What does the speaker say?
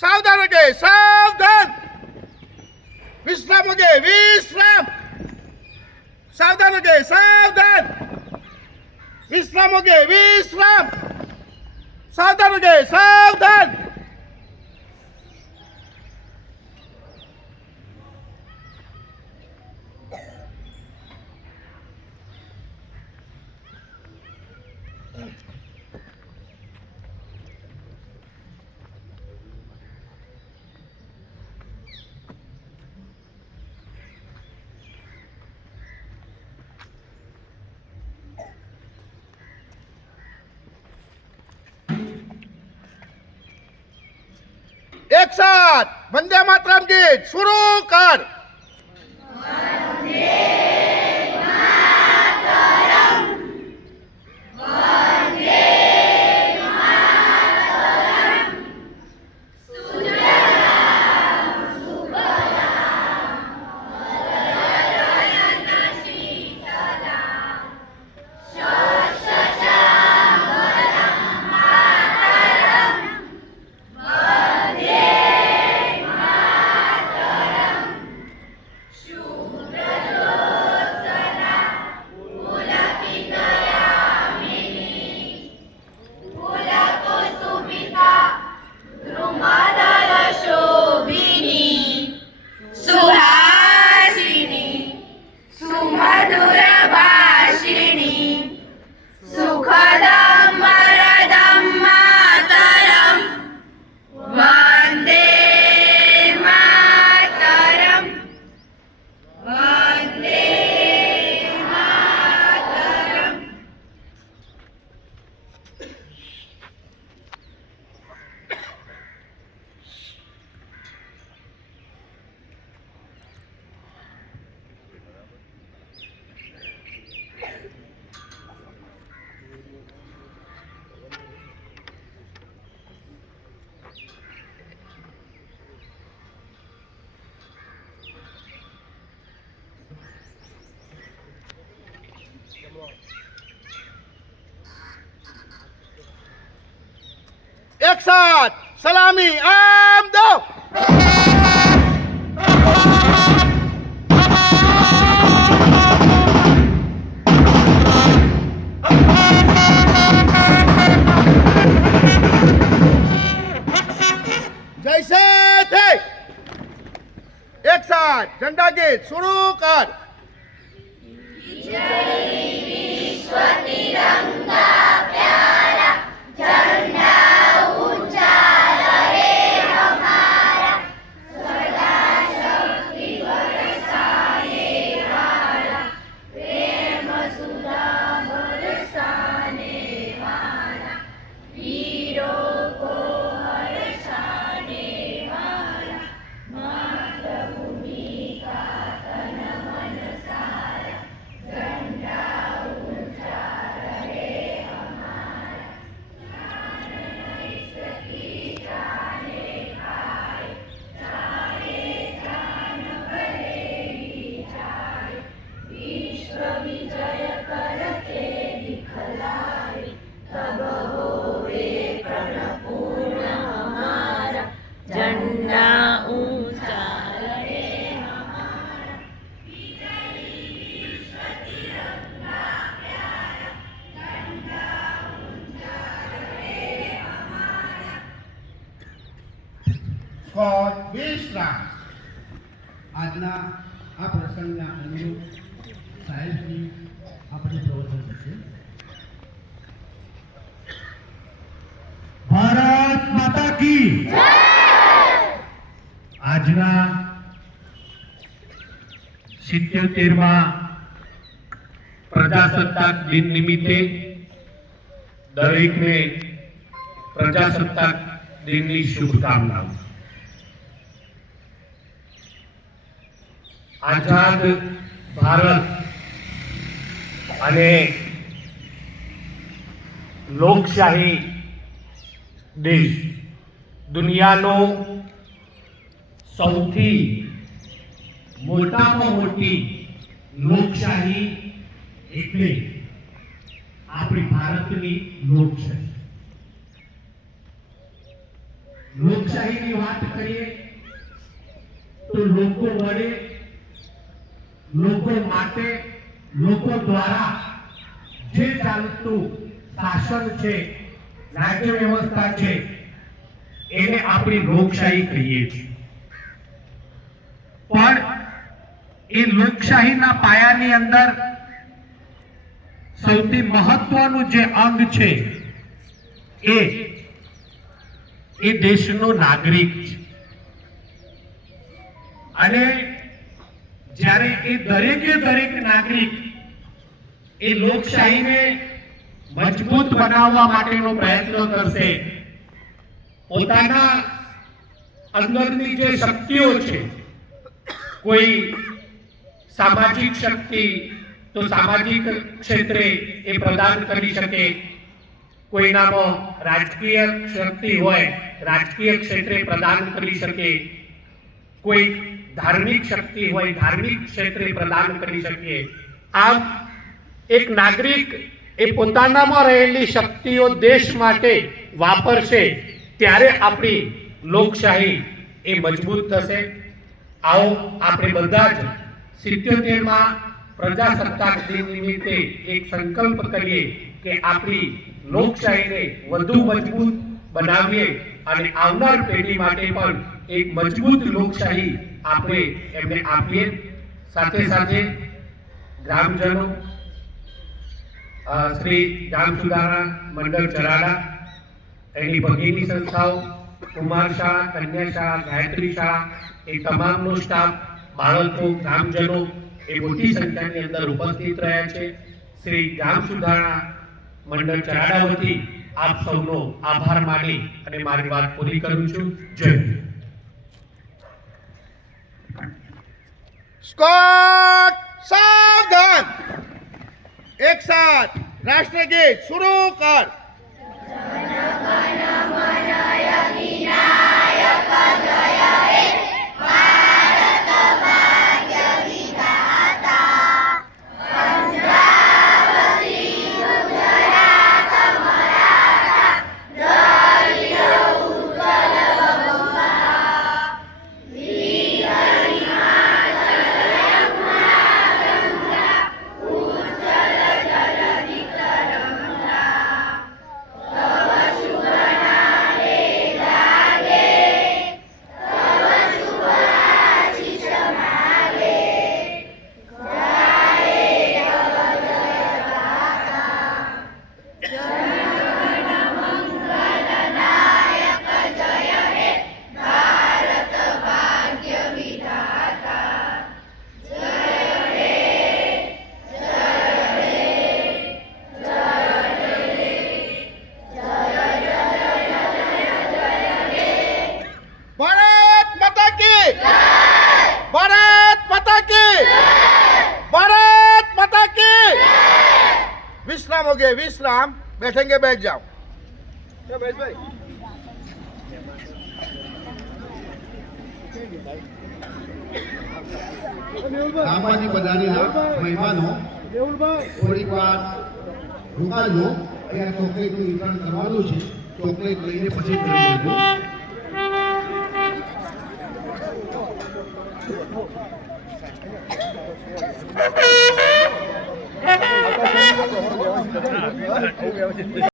સાવધાન કે સાવધાન. વિશ્રામ કે વિશ્રામ. સાવધાન કે સાવધાન. વિશ્રામ કે વિશ્રામ. સાવધાન કે સાવધાન. एक साथ वंदे मातरम गीत शुरू कर. एक साथ सलामी आम दो. जैसे थे. एक साथ झंडा गीत शुरू कर. जय विश्व तिरंगा प्यारा झंडा વિશ્રામ. આજના આ પ્રસંગના અનુરૂપ સાહેબની આપણે પ્રવચન થશે. ભારત માતા કી જય. આજના 77મા પ્રજાસત્તાક દિન નિમિત્તે દરેકને પ્રજાસત્તાક દિનની શુભકામનાઓ. આઝાદ ભારત અને લોકશાહી દેશ દુનિયાનો સૌથી મોટામાં મોટી લોકશાહી એટલે આપણી ભારતની લોકશાહી. લોકશાહીની વાત કરીએ તો લોકો વડે, લોકો માટે, લોકો દ્વારા જે ચાલતું શાસન છે, રાજ્ય વ્યવસ્થા છે, એને આપણી લોકશાહી કહીએ છીએ. પણ એ લોકશાહીના પાયાની અંદર સૌથી મહત્વનું જે અંગ છે એ દેશનો નાગરિક છે. અને જ્યારે એ દરેક નાગરિક એ લોકશાહીને મજબૂત બનાવવા માટેનો પ્રયત્ન કરશે, પોતાના અંદરની જે શક્તિઓ છે, કોઈ સામાજિક શક્તિ તો સામાજિક ક્ષેત્રે એ પ્રદાન કરી શકે, કોઈનામાં રાજકીય શક્તિ હોય રાજકીય ક્ષેત્રે પ્રદાન કરી શકે, કોઈ ધાર્મિક શક્તિ હોય ધાર્મિક ક્ષેત્રે પ્રદાન કરી શકે. આમ એક નાગરિક એ પોતાનામાં રહેલી શક્તિઓ દેશ માટે વાપરશે ત્યારે આપણી લોકશાહી એ મજબૂત થશે. આવો આપણે બધા જ 77માં પ્રજાસત્તાક દિન નિમિત્તે એક સંકલ્પ કરીએ કે આપણી લોકશાહીને વધુ મજબૂત બનાવીએ અને આવનાર પેઢી માટે પણ એક મજબૂત લોકશાહી આપણે એમને આપીએ. સાથે સાથે ગ્રામજનો, શ્રી ગ્રામ સુધારણા મંડળ ચરાડા, એની ભગીની સંસ્થાઓ, કુમાર શાળા, કન્યા શાળા, ગાયત્રી શાળા, એ તમામનો સ્ટાફ, બાળકો, ગ્રામજનો એ મોટી સંખ્યાની અંદર ઉપસ્થિત રહ્યા છે. શ્રી ગ્રામ સુધારણા મંડળ ચરાડા વતી આપ સૌનો આભાર માની અને મારી વાત પૂરી કરું છું. જય હિન્દ. स्कॉट सावधान. एक साथ राष्ट्रगीत शुरू कर. भारत माता की भारत माता की भारत माता की. विश्राम हो गया, विश्राम. बैठेंगे, बैठ जाओ. बैठ भाई. સામાજિક પધારેલા મહેમાનો થોડીક વાર રોકાજો. અહીંયા ચોકલેટનું વિતરણ કરવાનું છે. ચોકલેટ લઈને પછી કરી લેજો.